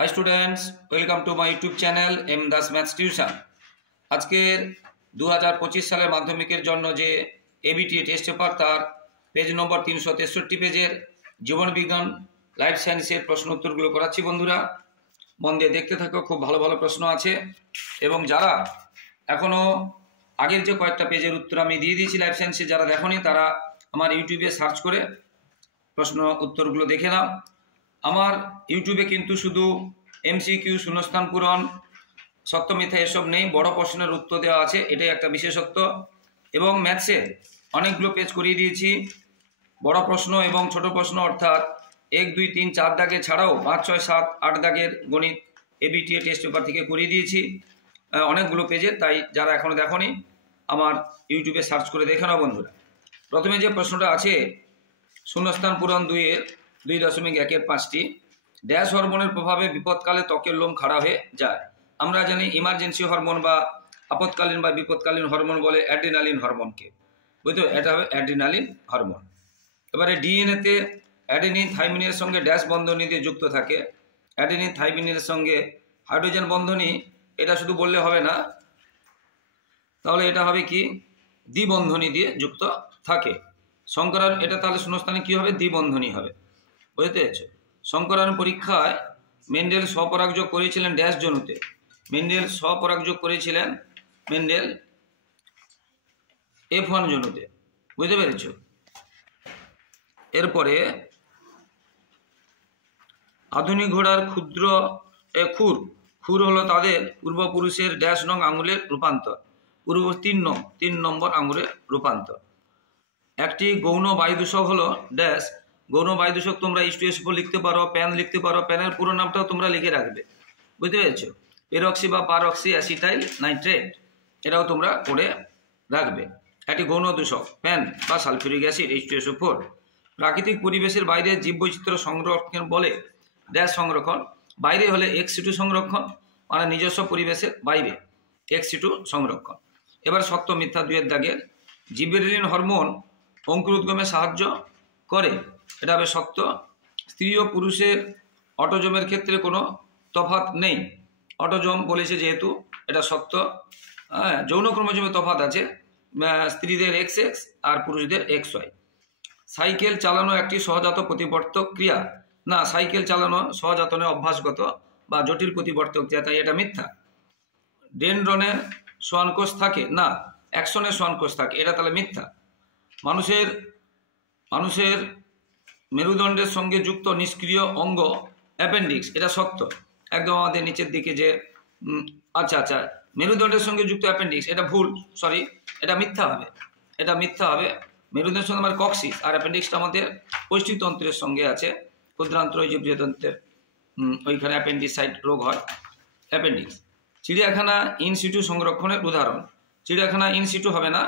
High students, welcome to my YouTube channel M Das maths tuition. আজকের 2025 সালের মাধ্যমিকের জন্য যে এবিটি টেস্ট পেপার তার পেজ নম্বর 363 পেজের জীবন বিজ্ঞান লাইফ সায়েন্সের প্রশ্ন উত্তরগুলো করাচ্ছি। বন্ধুরা মন দিয়ে দেখতে থাকো, খুব ভালো ভালো প্রশ্ন আছে এবং যারা এখনও আগের যে কয়েকটা পেজের উত্তর আমি দিয়ে দিয়েছি লাইফ সায়েন্সে, যারা দেখোনি তারা আমার ইউটিউবে সার্চ করে প্রশ্ন উত্তরগুলো দেখে নাও। আমার ইউটিউবে কিন্তু শুধু এমসিকিউ, শূন্যস্থান পূরণ, সত্য মিথ্যা এসব নেই, বড় প্রশ্নের উত্তর দেওয়া আছে, এটাই একটা বিশেষত্ব। এবং ম্যাথসে অনেকগুলো পেজ করিয়ে দিয়েছি, বড় প্রশ্ন এবং ছোট প্রশ্ন অর্থাৎ 1, 2, 3, 4 দাগে ছাড়াও 5, 6, 7, 8 দাগের গণিত এবিটিএ টেস্ট পেপার থেকে করিয়ে দিয়েছি অনেকগুলো পেজে। তাই যারা এখনও দেখোনি আমার ইউটিউবে সার্চ করে দেখে নাও বন্ধুরা। প্রথমে যে প্রশ্নটা আছে শূন্যস্থান পূরণ 2-এর 2.1-এর 5টি ড্যাশ হরমোনের প্রভাবে বিপদকালে ত্বকের লোম খাড়া হয়ে যায়। আমরা জানি ইমার্জেন্সি হরমোন বা আপৎকালীন বা বিপদকালীন হরমোন বলে অ্যাড্রিনালিন হরমোনকে, বুঝতে? এটা হবে অ্যাড্রিনালিন হরমোন। এবারে ডিএনএতে অ্যাডেনিন থাইমিনের সঙ্গে ড্যাশ বন্ধনী দিয়ে যুক্ত থাকে। অ্যাডেনিন থাইমিনের সঙ্গে হাইড্রোজেন বন্ধনী, এটা শুধু বললে হবে না, তাহলে এটা হবে কি দ্বিবন্ধনী দিয়ে যুক্ত থাকে। সংকরায়ন, এটা তাহলে শূন্যস্থানে কী হবে? দ্বিবন্ধনী হবে, বুঝতে পেরেছ? সংকরায়ন পরীক্ষায় মেন্ডেল স্বপরাগযোগ করেছিলেন ড্যাশ জনুতে। মেন্ডেল স্বপরাগযোগ করেছিলেন মেন্ডেল F1 জনুতে, বুঝতে পেরেছ? এরপরে আধুনিক ঘোড়ার খুর হলো তাদের পূর্বপুরুষের ড্যাশ নং আঙুলের রূপান্তর। পূর্ব 3 নম্বর আঙুলের রূপান্তর। একটি গৌণ বায়ুদূষক হলো ড্যাশ। গৌণ বায়ুদূষক তোমরা H2SO4 লিখতে পারো, প্যান লিখতে পারো, প্যানের পুরো নামটাও তোমরা লিখে রাখবে, বুঝতে পেরেছ? পেরক্সি বা পারক্সি অ্যাসিটাইল নাইট্রেট, এটাও তোমরা করে রাখবে। একটি গৌণ দূষক প্যান বা সালফিউরিক অ্যাসিড H2SO4। প্রাকৃতিক পরিবেশের বাইরে জীববৈচিত্র্য সংরক্ষণ বলে ড্যাশ সংরক্ষণ। বাইরে হলে ex-situ সংরক্ষণ, মানে নিজস্ব পরিবেশের বাইরে ex-situ সংরক্ষণ। এবার সত্য মিথ্যা 2-এর দাগের জিবেরেলিন হরমোন অঙ্কুরোদ্গমে সাহায্য করে, এটা হবে সত্য। স্ত্রী ও পুরুষের অটোজমের ক্ষেত্রে কোনো তফাৎ নেই, অটোজম বলেছে যেহেতু এটা সত্য। যৌন ক্রোমোজোমে তফাৎ আছে, স্ত্রীদের XX আর পুরুষদের XY। সাইকেল চালানো একটি সহজাত প্রতিবর্তক ক্রিয়া। না, সাইকেল চালানো সহজাতনে অভ্যাসগত বা জটিল প্রতিবর্তক ক্রিয়া, তাই এটা মিথ্যা। ডেনড্রনের সোয়ানকোষ থাকে না, অ্যাকশনের সোয়ানকোষ থাকে, এটা তাহলে মিথ্যা। মানুষের মেরুদণ্ডের সঙ্গে যুক্ত নিষ্ক্রিয় অঙ্গ অ্যাপেন্ডিক্স, এটা সত্য। একদম আমাদের নিচের দিকে যে আচ্ছা মেরুদণ্ডের সঙ্গে যুক্ত অ্যাপেন্ডিক্স, এটা ভুল, সরি, এটা মিথ্যা হবে, এটা মিথ্যা হবে। মেরুদণ্ডের সঙ্গে আমার কক্সিস আর অ্যাপেন্ডিক্সটা আমাদের পৌষ্টিকতন্ত্রের সঙ্গে আছে, ক্ষুদ্রান্ত ওই যে বৃহতন্ত্রের ওইখানে অ্যাপেন্ডিসাইট রোগ হয়, অ্যাপেন্ডিক্স। চিড়িয়াখানা ইনসিটু সংরক্ষণের উদাহরণ। চিড়িয়াখানা ইনসিটু হবে না,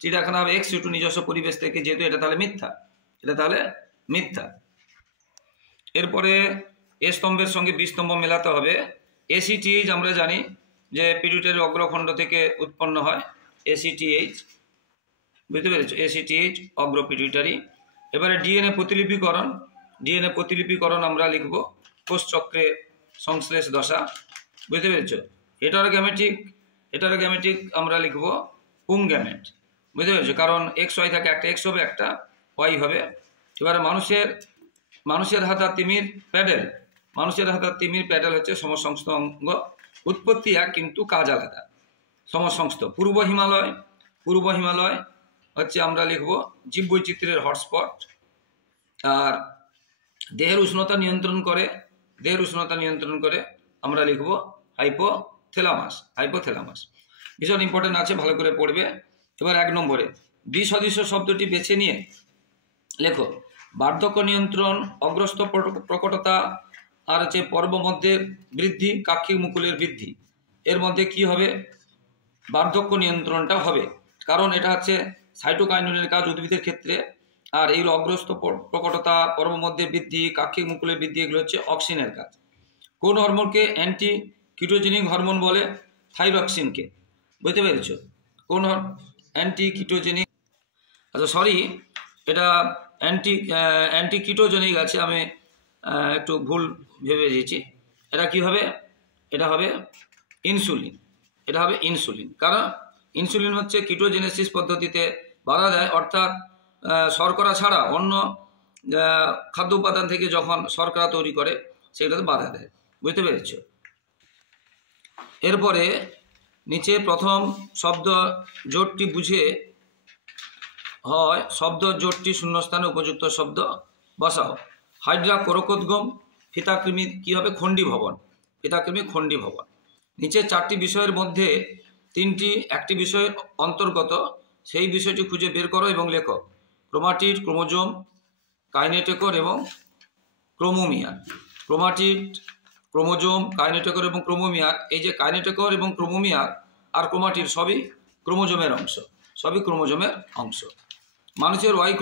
চিড়িয়াখানা হবে ex-situ নিজস্ব পরিবেশ থেকে, যেহেতু এটা তাহলে মিথ্যা, এটা তাহলে মিথ্যা। এরপরে এ স্তম্ভের সঙ্গে বি স্তম্ভ মেলাতে হবে। ACTH আমরা জানি যে পিটুইটারি অগ্রখণ্ড থেকে উৎপন্ন হয়, ACTH, বুঝতে পেরেছ? ACTH অগ্র পিটুইটারি। এবারে ডিএনএ প্রতিলিপিকরণ আমরা লিখব কোষচক্রে সংশ্লেষ দশা, বুঝতে পেরেছ? হেটারোগ্যামেটিক আমরা লিখব পুংগ্যামেট, বুঝতে পেরেছ? কারণ XY থাকে, একটা X হবে একটা Y হবে। এবারে মানুষের হাতা তিমির প্যাডেল। মানুষের হাতা তিমির প্যাডেল হচ্ছে সমসংস্থ অঙ্গ, উৎপত্তি এক কিন্তু কাজ আলাদা, সমসংস্থ। পূর্ব হিমালয় হচ্ছে আমরা লিখব জীববৈচিত্র্যের হটস্পট। আর দেহের উষ্ণতা নিয়ন্ত্রণ করে আমরা লিখব হাইপোথ্যালামাস। ভীষণ ইম্পর্টেন্ট আছে, ভালো করে পড়বে। এবার 1 নম্বরে দ্বিসদৃশ্য শব্দটি বেছে নিয়ে লেখো। বার্ধক্য নিয়ন্ত্রণ, অগ্রস্ত প্রকটতা আর হচ্ছে পর্ব মধ্যে বৃদ্ধি, কাক্ষিক মুকুলের বৃদ্ধি। এর মধ্যে কি হবে? বার্ধক্য নিয়ন্ত্রণটা হবে, কারণ এটা হচ্ছে সাইটোকাইনিনের কাজ উদ্ভিদের ক্ষেত্রে। আর এইগুলো অগ্রস্ত প্রকটতা, পর্ব মধ্যে বৃদ্ধি, কাক্ষিক মুকুলের বৃদ্ধি, এগুলো হচ্ছে অক্সিনের কাজ। কোন হরমোনকে অ্যান্টি কিটোজেনিক হরমোন বলে? থাইরক্সিনকে, বুঝতে পেরেছ? কোন অ্যান্টি কিটোজেনিক, আচ্ছা সরি, এটা অ্যান্টি কিটোজেনিক আছে, আমি একটু ভুল ভেবে দিয়েছি। এটা কি হবে? এটা হবে ইনসুলিন। এটা হবে ইনসুলিন। কারণ ইনসুলিন হচ্ছে কিটোজেনেসিস পদ্ধতিতে বাধা দেয়, অর্থাৎ শর্করা ছাড়া অন্য খাদ্য উপাদান থেকে যখন শর্করা তৈরি করে সেটাতে বাধা দেয়। বুঝতে পেরেছ? এরপরে নিচে প্রথম শব্দ জোটটি বুঝে হয় শব্দ জোটটি শূন্যস্থানে উপযুক্ত শব্দ বসাও। হাইড্রা কোরকোদ্গম, ফিতাকৃমি কি হবে? খণ্ডী ভবন। ফিতাকৃমি খণ্ডী ভবন। নিচে 4টি বিষয়ের মধ্যে 3টি একটি বিষয়ের অন্তর্গত, সেই বিষয়টি খুঁজে বের করো এবং লেখো। ক্রোমাটিড, ক্রোমোজোম, কাইনেটোকোর এবং ক্রোমোমিয়ার। ক্রোমাটিড, ক্রোমোজোম, কাইনেটোকোর এবং ক্রোমোমিয়ার। এই যে কাইনেটোকোর এবং ক্রোমোমিয়ার আর ক্রোমাটিড সবই ক্রোমোজোমের অংশ, সবই ক্রোমোজোমের অংশ। মানুষের ওয়াই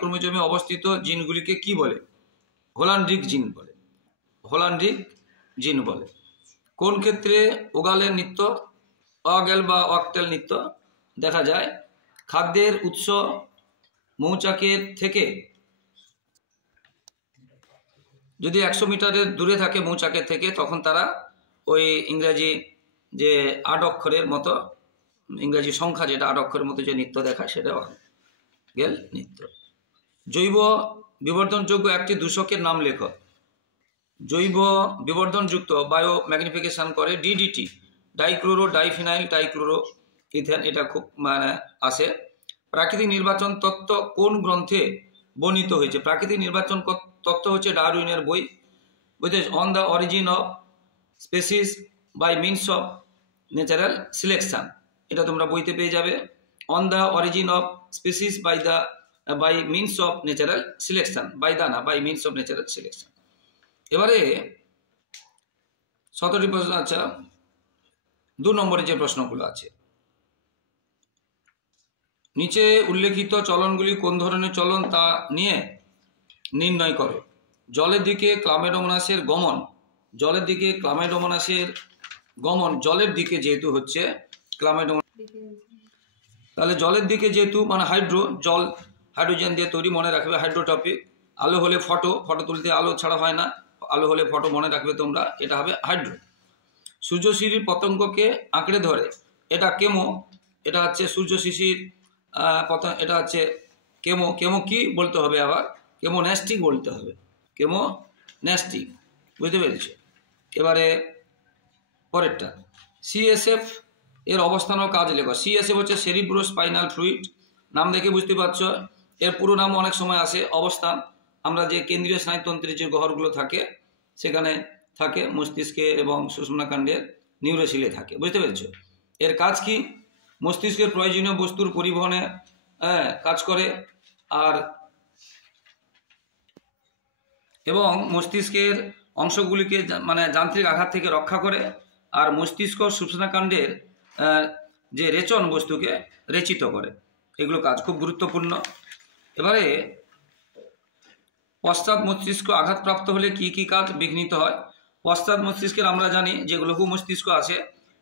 ক্রোমোজোমে অবস্থিত জিনগুলিকে কি বলে? হোলান্ড্রিক জিন বলে। হোলান্ড্রিক জিন বলে। কোন ক্ষেত্রে ওগালের নৃত্য, অগেল বা অকটেল নৃত্য দেখা যায়? খাদ্যের উৎস মৌচাকের থেকে যদি 100 মিটারের দূরে থাকে মৌচাকের থেকে, তখন তারা ওই ইংরাজি যে 8 অক্ষরের মতো, ইংরাজি সংখ্যা যেটা 8 অক্ষরের মতো যে নৃত্য দেখায় সেটা গেল নৃত্য। জৈব বিবর্ধনযোগ্য একটি দূষকের নাম লেখো। জৈব বিবর্ধনযুক্ত বায়ো ম্যাগনিফিকেশন করে ডিডিটি, ডাইক্লোরো ডাইফিনাইল টাইক্লোরো ইথেন, এটা খুব আসে। প্রাকৃতিক নির্বাচন তত্ত্ব কোন গ্রন্থে বর্ণিত হয়েছে? প্রাকৃতিক নির্বাচন তত্ত্ব হচ্ছে ডারউইনের বই, বুঝতে? On the origin of species by means of natural selection, এটা তোমরা বইতে পেয়ে যাবে। On the origin of species by means of natural selection, by means of natural selection. এবারে 17টি প্রশ্ন। আচ্ছা, 2 নম্বরে যে প্রশ্নগুলো আছে, নিচে উল্লেখিত চলনগুলি কোন ধরনের চলন তা নিয়ে নির্ণয় করো। জলের দিকে ক্লামেডোমোনাসের গমন, জলের দিকে ক্লামেডোমোনাসের গমন, জলের দিকে যেহেতু হচ্ছে ক্লামেডোমোনাস, তাহলে জলের দিকে যেহেতু জল হাইড্রোজেন দিয়ে তৈরি, মনে রাখবে হাইড্রোটপিক। আলো হলে ফটো তুলতে আলো ছাড়া হয় না, আলো হলে ফটো মনে রাখবে তোমরা, এটা হবে হাইড্রো। সূর্যশিশির পতঙ্গকে আঁকড়ে ধরে, এটা কেমো, এটা হচ্ছে সূর্যশিশির এটা হচ্ছে কেমো। কেমো কি বলতে হবে? আবার কেমোন্যাস্টিক বলতে হবে, কেমোন্যাস্টিক। বুঝতে পেরেছ? এবারে পরেরটা, সিএসএফ এর অবস্থান ও কাজ লেখো। সিএসএফ হচ্ছে সেরিব্রোস্পাইনাল ফ্লুইড, নাম দেখে বুঝতে পারছো। এর পুরো নাম অনেক সময় আসে অবস্থান। আমরা যে কেন্দ্রীয় স্নায়ুতন্ত্রের যে গহ্বরগুলো থাকে সেখানে থাকে, মস্তিষ্কে এবং সুষুম্নাকাণ্ডের নিউরোসিলে থাকে। বুঝতে পেরেছ? এর কাজ কি? মস্তিষ্কের প্রয়োজনীয় বস্তুর পরিবহনে কাজ করে, আর এবং মস্তিষ্কের অংশগুলিকে যান্ত্রিক আঘাত থেকে রক্ষা করে, আর মস্তিষ্ক সুষুম্নাকাণ্ডের যে রেচন বস্তুকে রেচিত করে। এগুলো কাজ খুব গুরুত্বপূর্ণ। এবারে পশ্চাৎ মস্তিষ্ক আঘাতপ্রাপ্ত হলে কি কি কাজ বিঘ্নিত হয়? পশ্চাৎ মস্তিষ্কের আমরা জানি যে লঘু মস্তিষ্ক আছে,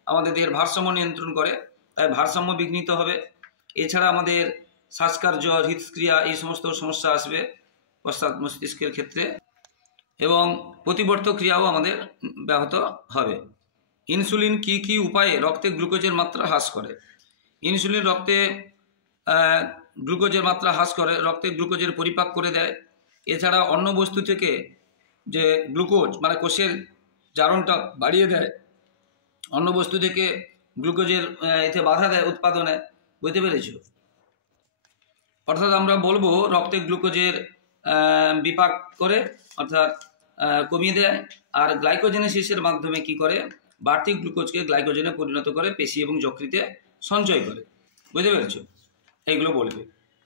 আমাদের দেহের ভারসাম্য নিয়ন্ত্রণ করে, তাই ভারসাম্য বিঘ্নিত হবে। এছাড়া আমাদের শ্বাসকার্য, হৃদক্রিয়া, এই সমস্ত সমস্যা আসবে পশ্চাৎ মস্তিষ্কের ক্ষেত্রে, এবং প্রতিবর্ত ক্রিয়াও আমাদের ব্যাহত হবে। ইনসুলিন কি কি উপায়ে রক্তে গ্লুকোজের মাত্রা হ্রাস করে? ইনসুলিন রক্তে গ্লুকোজের মাত্রা হ্রাস করে, রক্তে গ্লুকোজের পরিপাক করে দেয়। এছাড়া অন্য বস্তু থেকে যে গ্লুকোজ কোষের জারণটা বাড়িয়ে দেয়, অন্য বস্তু থেকে গ্লুকোজের এতে বাধা দেয় উৎপাদনে। বুঝতে পেরেছ? অর্থাৎ আমরা বলবো রক্তে গ্লুকোজের বিপাক করে, অর্থাৎ কমিয়ে দেয়। আর গ্লাইকোজেনেসিসের মাধ্যমে কি করে? বাড়তি গ্লুকোজকে গ্লাইকোজেনে পরিণত করে পেশি এবং যকৃতে সঞ্চয় করে। বুঝতে পেরেছ? এইগুলো বলবে।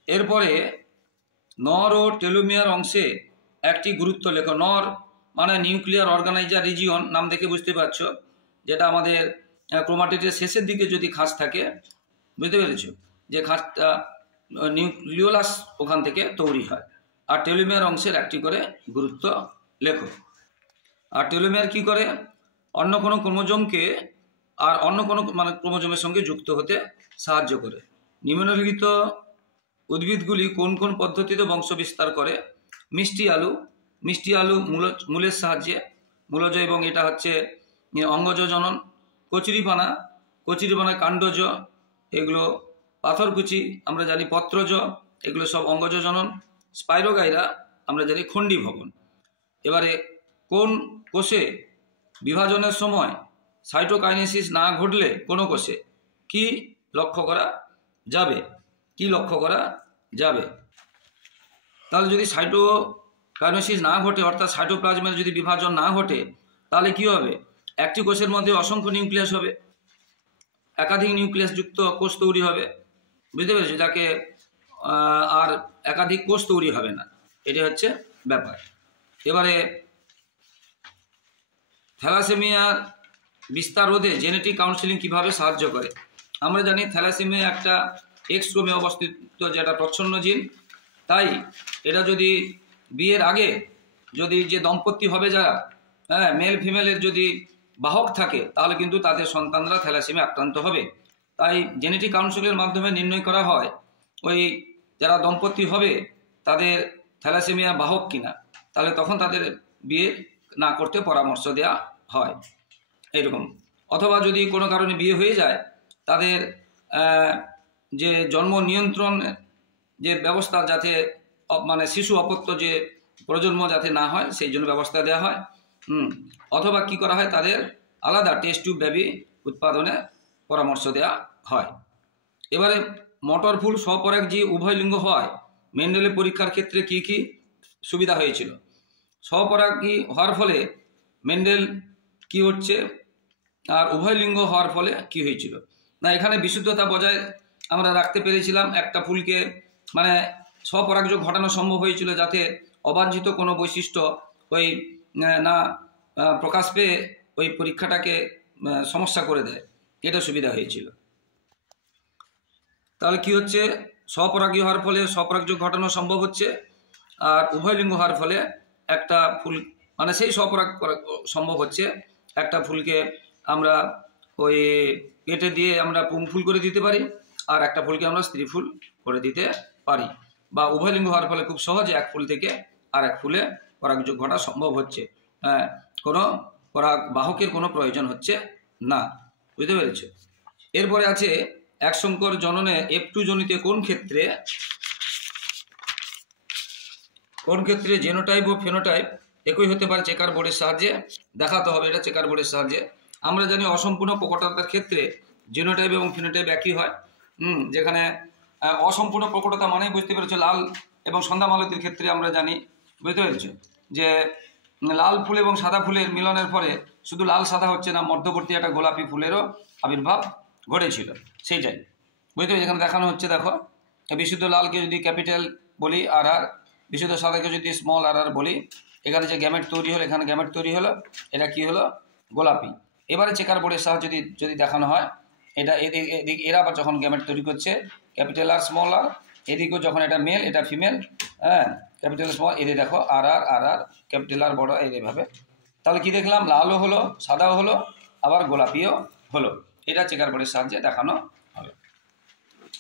এরপরে নর ও টেলোমিয়ার অংশে একটি গুরুত্ব লেখো। নর নিউক্লিয়ার অর্গানাইজার রিজিয়ন, নাম দেখে বুঝতে পারছ, যেটা আমাদের ক্রোমাটিডের শেষের দিকে যদি খাঁজ থাকে, বুঝতে পেরেছ, যে খাঁজটা নিউক্লিওলাস ওখান থেকে তৈরি হয়। আর টেলোমিয়ার অংশের একটি করে গুরুত্ব লেখো। আর টেলোমিয়ার কি করে? অন্য কোনো ক্রোমোজোমকে আর অন্য কোনো ক্রোমোজোমের সঙ্গে যুক্ত হতে সাহায্য করে। নিম্নলিখিত উদ্ভিদগুলি কোন কোন পদ্ধতিতে বংশ বিস্তার করে? মিষ্টি আলু, মিষ্টি আলু মূলের সাহায্যে মূলজ, এবং এটা হচ্ছে অঙ্গজ জনন। কচুরিপানা কাণ্ডজ, এগুলো পাথরকুচি আমরা জানি পত্রজ, এগুলো সব অঙ্গজ জনন। স্পাইরোগাইরা আমরা জানি খণ্ডী ভবন। এবারে কোন কোষে বিভাজনের সময় সাইটোকাইনেসিস না ঘটলে কোনো কোষে কি লক্ষ্য করা যাবে? তাহলে যদি সাইটোকাইনেসিস না ঘটে, অর্থাৎ সাইটোপ্লাজমের যদি বিভাজন না ঘটে, তাহলে কি হবে? একটি কোষের মধ্যে অসংখ্য নিউক্লিয়াস হবে, একাধিক নিউক্লিয়াস যুক্ত কোষ তৈরি হবে, বুঝতে পেরেছো? যাকে আর একাধিক কোষ তৈরি হবে না, এটা হচ্ছে ব্যাপার। এবারে থ্যালাসেমিয়ার বিস্তার রোধে জেনেটিক কাউন্সেলিং কিভাবে সাহায্য করে? আমরা জানি থ্যালাসেমিয়া একটা এক্স ক্রোমে অবস্থিত যেটা প্রচ্ছন্ন জিন। তাই এটা যদি বিয়ের আগে যদি যে দম্পতি হবে যারা, মেল ফিমেলের যদি বাহক থাকে, তাহলে কিন্তু তাদের সন্তানরা থ্যালাসেমিয়া আক্রান্ত হবে। তাই জেনেটিক কাউন্সেলিংয়ের মাধ্যমে নির্ণয় করা হয় ওই যারা দম্পতি হবে তাদের থ্যালাসেমিয়া বাহক কিনা, তাহলে তখন তাদের বিয়ে না করতে পরামর্শ দেওয়া হয় এরকম। অথবা যদি কোনো কারণে বিয়ে হয়ে যায়, তাদের যে জন্ম নিয়ন্ত্রণ যে ব্যবস্থা, যাতে মানে শিশু অপত্য যে প্রজন্ম যাতে না হয়, সেই জন্য ব্যবস্থা দেওয়া হয়। অথবা কি করা হয়, তাদের আলাদা টেস্ট টিউব বেবি উৎপাদনে পরামর্শ দেওয়া হয়। এবারে মটর ফুল স্বপরাগজী উভয় লিঙ্গ হয় মেন্ডেলের পরীক্ষার ক্ষেত্রে কি কি সুবিধা হয়েছিল? স্বপরাগী হওয়ার ফলে মেন্ডেল কি হচ্ছে, আর উভয় লিঙ্গ হওয়ার ফলে কি হয়েছিল? না, এখানে বিশুদ্ধতা বজায় আমরা রাখতে পেরেছিলাম। একটা ফুলকে মানে স্বপরাগযোগ ঘটানো সম্ভব হয়েছিল, যাতে অবাঞ্ছিত কোনো বৈশিষ্ট্য ওই না প্রকাশ পেয়ে ওই পরীক্ষাটাকে সমস্যা করে দেয়, এটা সুবিধা হয়েছিল। তাহলে কি হচ্ছে, স্বপরাগী হওয়ার ফলে স্বপরাগযোগ ঘটানো সম্ভব হচ্ছে, আর উভয় লিঙ্গ হওয়ার ফলে একটা ফুল মানে সেই স্বপরাগ সম্ভব হচ্ছে। একটা ফুলকে আমরা ওই কেটে দিয়ে আমরা পুংফুল করে দিতে পারি, আর একটা ফুলকে আমরা স্ত্রী ফুল করে দিতে পারি। বা উভয় লিঙ্গ হওয়ার ফলে খুব সহজে এক ফুল থেকে আর এক ফুলে পরাগযোগ ঘটা সম্ভব হচ্ছে, কোনো পরাগ বাহকের কোনো প্রয়োজন হচ্ছে না, বুঝতে পেরেছ? এরপরে আছে এক সংকর জননে F2 জনিতে কোন ক্ষেত্রে জেনোটাইপ ও ফেনোটাইপ একই হতে পারে চেকার বোর্ডের সাহায্যে দেখাতে হবে। এটা চেকার বোর্ডের সাহায্যে আমরা জানি অসম্পূর্ণ প্রকটতার ক্ষেত্রে জেনোটাইপ এবং ফেনোটাইপ একই হয়। যেখানে অসম্পূর্ণ প্রকটতা মানেই বুঝতে পেরেছো লাল এবং সন্ধ্যা মালতীর ক্ষেত্রে আমরা জানি, বুঝতে পেরেছো, যে লাল ফুল এবং সাদা ফুলের মিলনের ফলে শুধু লাল সাদা হচ্ছে না, মধ্যবর্তী একটা গোলাপি ফুলেরও আবির্ভাব ঘটেছিল, সেইটাই বুঝতে পেরেছি। এখানে দেখানো হচ্ছে, দেখো, বিশুদ্ধ লালকে যদি ক্যাপিটাল বলি আর বিশুদ্ধ সাদাকে যদি স্মল আর বলি, এখানে যে গ্যামেট তৈরি হলো, এখানে গ্যামেট তৈরি হলো, এটা কি হলো, গোলাপি। এবারে চেকার বোর্ডের সাহায্যে যদি দেখানো হয়, এটা এদিক এরা আবার যখন গ্যামেট তৈরি করছে ক্যাপিটাল আর স্মল আর, এদিকেও যখন এটা মেল এটা ফিমেল, ক্যাপিটাল স্মল, এদিকে দেখো আর ক্যাপিটাল আর বড় এইভাবে। তাহলে কি দেখলাম, লালও হলো, সাদাও হলো, আবার গোলাপিও হলো। এটা চেকার বোর্ডের সাহায্যে দেখানো হলো।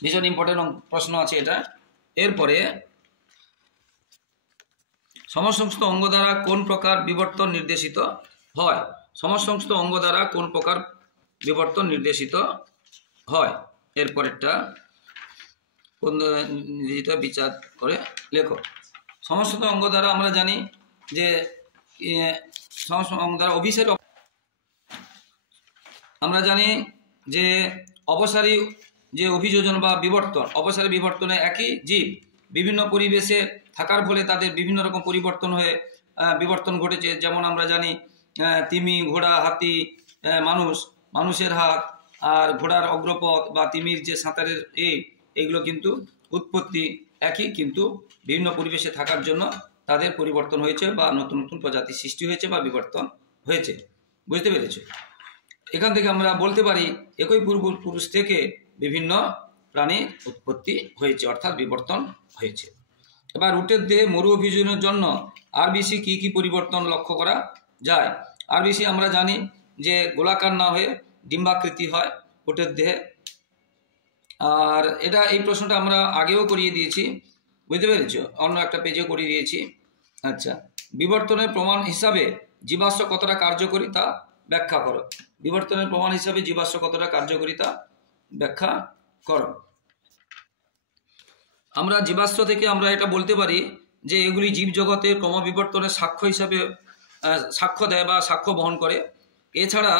ভীষণ ইম্পর্টেন্ট প্রশ্ন আছে এটা। এরপরে সমসংস্থ অঙ্গ দ্বারা কোন প্রকার বিবর্তন নির্দেশিত হয়? সমসংস্থ অঙ্গ দ্বারা কোন প্রকার বিবর্তন নির্দেশিত হয়? এরপরেরটা কোন বিচার করে লেখো। সমস্ত অঙ্গ দ্বারা আমরা জানি যে সমস্ত অঙ্গ দ্বারা অভিসারী, আমরা জানি যে অপসারী যে অভিযোজন বা বিবর্তন, অপসারী বিবর্তনে একই জীব বিভিন্ন পরিবেশে থাকার ফলে তাদের বিভিন্ন রকম পরিবর্তন হয়ে বিবর্তন ঘটেছে। যেমন আমরা জানি তিমি, ঘোড়া, হাতি, মানুষের হাত, আর ঘোড়ার অগ্রপথ বা তিমির যে সাঁতারের এইগুলো কিন্তু উৎপত্তি একই, কিন্তু বিভিন্ন পরিবেশে থাকার জন্য তাদের পরিবর্তন হয়েছে বা নতুন নতুন প্রজাতি সৃষ্টি হয়েছে বা বিবর্তন হয়েছে, বুঝতে পেরেছো? এখান থেকে আমরা বলতে পারি একই পূর্বপুরুষ থেকে বিভিন্ন প্রাণীর উৎপত্তি হয়েছে, অর্থাৎ বিবর্তন হয়েছে। এবার উটের দেহে মরু অভিযোজনের জন্য আরবিসি কি কি পরিবর্তন লক্ষ্য করা যায়? আরবিসি আমরা জানি যে গোলাকার না হয়ে ডিম্বাকৃতি হয় উটের দেহে। আর এটা এই প্রশ্নটা আমরা আগেও করিয়ে দিয়েছি, বুঝতে পেরেছো, অন্য একটা পেজে করিয়ে দিয়েছি। আচ্ছা, বিবর্তনের প্রমাণ হিসাবে জীবাশ্ম কতটা কার্যকরী তা ব্যাখ্যা করো। বিবর্তনের প্রমাণ হিসাবে জীবাশ্ম কতটা কার্যকরী তা ব্যাখ্যা করো। আমরা জীবাশ্ম থেকে আমরা এটা বলতে পারি যে এগুলি জীবজগতের ক্রমবিবর্তনের সাক্ষ্য হিসাবে সাক্ষ্য দেয় বা সাক্ষ্য বহন করে। এছাড়া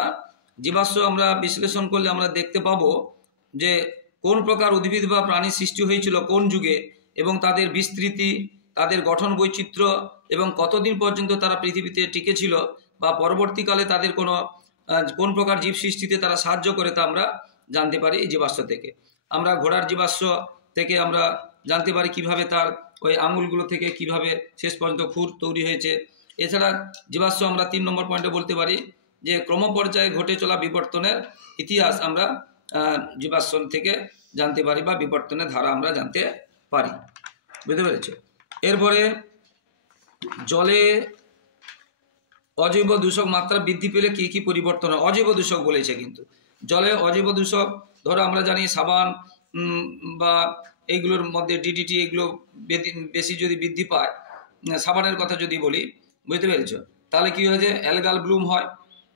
জীবাশ্ম আমরা বিশ্লেষণ করলে আমরা দেখতে পাবো যে কোন প্রকার উদ্ভিদ বা প্রাণী সৃষ্টি হয়েছিল কোন যুগে, এবং তাদের বিস্তৃতি, তাদের গঠন বৈচিত্র্য এবং কতদিন পর্যন্ত তারা পৃথিবীতে টিকেছিল, বা পরবর্তীকালে তাদের কোন প্রকার জীব সৃষ্টিতে তারা সাহায্য করে, তা আমরা জানতে পারি এই জীবাশ্ম থেকে। আমরা ঘোড়ার জীবাশ্ম থেকে আমরা জানতে পারি কিভাবে তার ওই আঙুলগুলো থেকে কিভাবে শেষ পর্যন্ত খুর তৈরি হয়েছে। এছাড়া জীবাশ্ম আমরা 3 নম্বর পয়েন্টে বলতে পারি যে ক্রমপর্যায়ে ঘটে চলা বিবর্তনের ইতিহাস আমরা জীবাশ্ম থেকে জানতে পারি, বা বিবর্তনের ধারা আমরা জানতে পারি। বুঝতে পেরেছ? এরপরে জলে অজৈব দূষক মাত্রা বৃদ্ধি পেলে কি কি পরিবর্তন হয়? অজৈব দূষক বলেছে, কিন্তু জলে অজৈব দূষক ধরো আমরা জানি সাবান বা এইগুলোর মধ্যে ডিডিটি এগুলো বেশি যদি বৃদ্ধি পায়, সাবানের কথা যদি বলি, বুঝতে পেরেছ, তাহলে কি হয় যে অ্যালগাল ব্লুম হয়।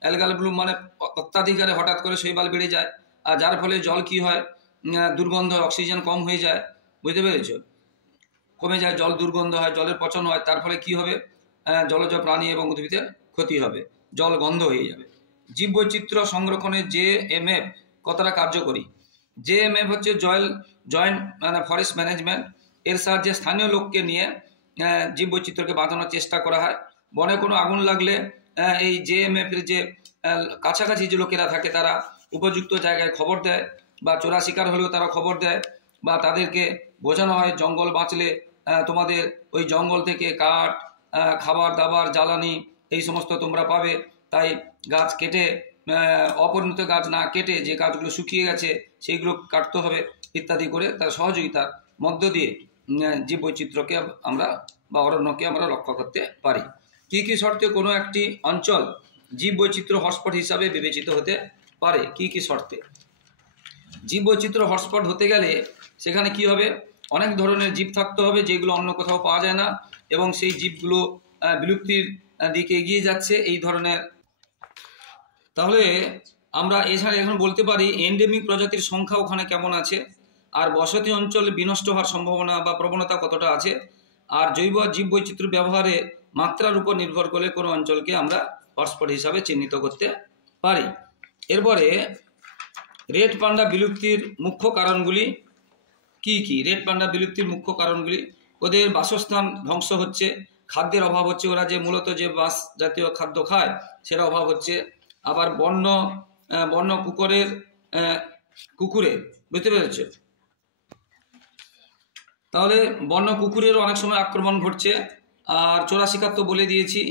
অ্যালগাল ব্লুম মানে অত্যাধিকারে হঠাৎ করে শৈবাল বেড়ে যায়, আর যার ফলে জল কি হয়, দুর্গন্ধ, অক্সিজেন কম হয়ে যায়। বুঝতে পেরেছ? কমে যায়, জল দুর্গন্ধ হয়, জলের পচন হয়, তার ফলে কি হবে, জলজ প্রাণী এবং উদ্ভিদের ক্ষতি হবে, জল গন্ধ হয়ে যাবে। জীববৈচিত্র্য সংরক্ষণে JMF কতটা কার্যকরী? JMF হচ্ছে জয়েন্ট মানে ফরেস্ট ম্যানেজমেন্ট। এর সাহায্যে স্থানীয় লোককে নিয়ে জীববৈচিত্র্যকে বাঁচানোর চেষ্টা করা হয়। বনে কোনো আগুন লাগলে এই JMF এর যে কাছাকাছি যে লোকেরা থাকে তারা উপযুক্ত জায়গায় খবর দেয়, বা চোরা শিকার হলেও তারা খবর দেয়, বা তাদেরকে বোঝানো হয় জঙ্গল বাঁচলে তোমাদের ওই জঙ্গল থেকে কাঠ, খাবার দাবার, জ্বালানি এই সমস্ত তোমরা পাবে। তাই গাছ কেটে, অপরিণত গাছ না কেটে যে গাছগুলো শুকিয়ে গেছে সেইগুলো কাটতে হবে ইত্যাদি করে তার সহযোগিতার মধ্য দিয়ে জীববৈচিত্র্যকে আমরা বা অরণ্যকে আমরা রক্ষা করতে পারি। কী কী শর্তে কোনো একটি অঞ্চল জীববৈচিত্র্য হটস্পট হিসাবে বিবেচিত হতে পারে? কী কী শর্তে? জীববৈচিত্র্য হটস্পট হতে গেলে সেখানে কি হবে, অনেক ধরনের জীব থাকতে হবে যেগুলো অন্য কোথাও পাওয়া যায় না, এবং সেই জীবগুলো বিলুপ্তির দিকে এগিয়ে যাচ্ছে এই ধরনের। তাহলে আমরা এছাড়া এখন বলতে পারি এন্ডেমিক প্রজাতির সংখ্যা ওখানে কেমন আছে, আর বসতি অঞ্চলে বিনষ্ট হওয়ার সম্ভাবনা বা প্রবণতা কতটা আছে, আর জৈব জীববৈচিত্র্য ব্যবহারের মাত্রার উপর নির্ভর করে কোনো অঞ্চলকে আমরা হটস্পট হিসাবে চিহ্নিত করতে পারি। এরপরে রেড পান্ডা বিলুপ্তির মুখ্য কারণগুলি কি কি? রেড পান্ডা বিলুপ্তির মুখ্য কারণগুলি: ওদের বাসস্থান ধ্বংস হচ্ছে, খাদ্যের অভাব হচ্ছে, ওরা যে মূলত যে বাঁশ জাতীয় খাদ্য খায় সেটা অভাব হচ্ছে, আবার বন্য কুকুরে, বুঝতে পেরেছে? তাহলে বন্য কুকুরের অনেক সময় আক্রমণ ঘটছে, আর চোরা শিকার তো বলে দিয়েছি,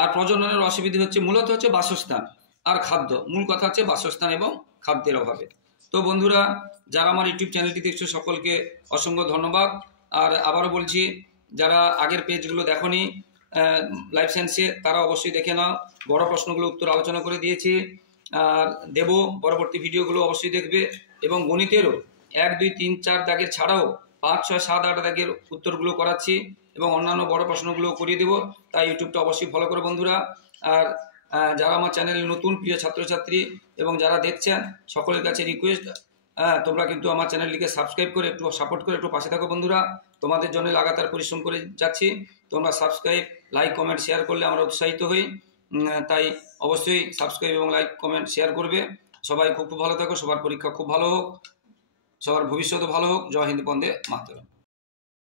আর প্রজননের অসুবিধা হচ্ছে, মূলত হচ্ছে বাসস্থান আর খাদ্য। মূল কথা হচ্ছে বাসস্থান এবং খাদ্যের অভাবে। তো বন্ধুরা, যারা আমার ইউটিউব চ্যানেলটি দেখছো সকলকে অসংখ্য ধন্যবাদ। আর আবারও বলছি, যারা আগের পেজগুলো দেখোনি লাইফ সায়েন্সে, তারা অবশ্যই দেখে নাও। বড় প্রশ্নগুলো উত্তর আলোচনা করে দিয়েছি, আর দেব পরবর্তী ভিডিওগুলো অবশ্যই দেখবে। এবং গণিতেরও 1, 2, 3, 4 দাগের ছাড়াও 5, 6, 7, 8 দাগের উত্তরগুলো করাচ্ছি, এবং অন্যান্য বড় প্রশ্নগুলো করিয়ে দেবো। তাই ইউটিউবটা অবশ্যই ফলো করো বন্ধুরা। আর যারা আমার চ্যানেলে নতুন প্রিয় ছাত্রছাত্রী এবং যারা দেখছেন সকলের কাছে রিকোয়েস্ট, তোমরা কিন্তু আমার চ্যানেলটিকে সাবস্ক্রাইব করে একটু সাপোর্ট করে একটু পাশে থাকো বন্ধুরা। তোমাদের জন্য লাগাতার পরিশ্রম করে যাচ্ছি। তোমরা সাবস্ক্রাইব, লাইক, কমেন্ট, শেয়ার করলে আমরা উৎসাহিত হই। তাই অবশ্যই সাবস্ক্রাইব এবং লাইক, কমেন্ট, শেয়ার করবে। সবাই খুব ভালো থাকো, সবার পরীক্ষা খুব ভালো হোক, সবার ভবিষ্যৎ ভালো হোক। জয় হিন্দ, বন্দে মাতরম।